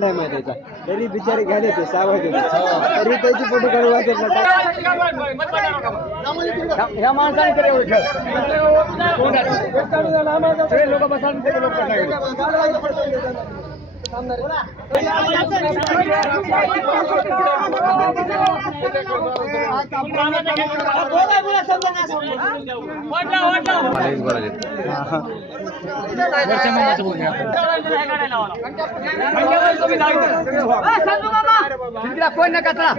time आहे त्याचा तरी बिचारे घ्यायला ते 6 वाजे तरी त्याची फोटो काढून ह्या माणसाने सगळे लोक बसायला कोण ना कचरा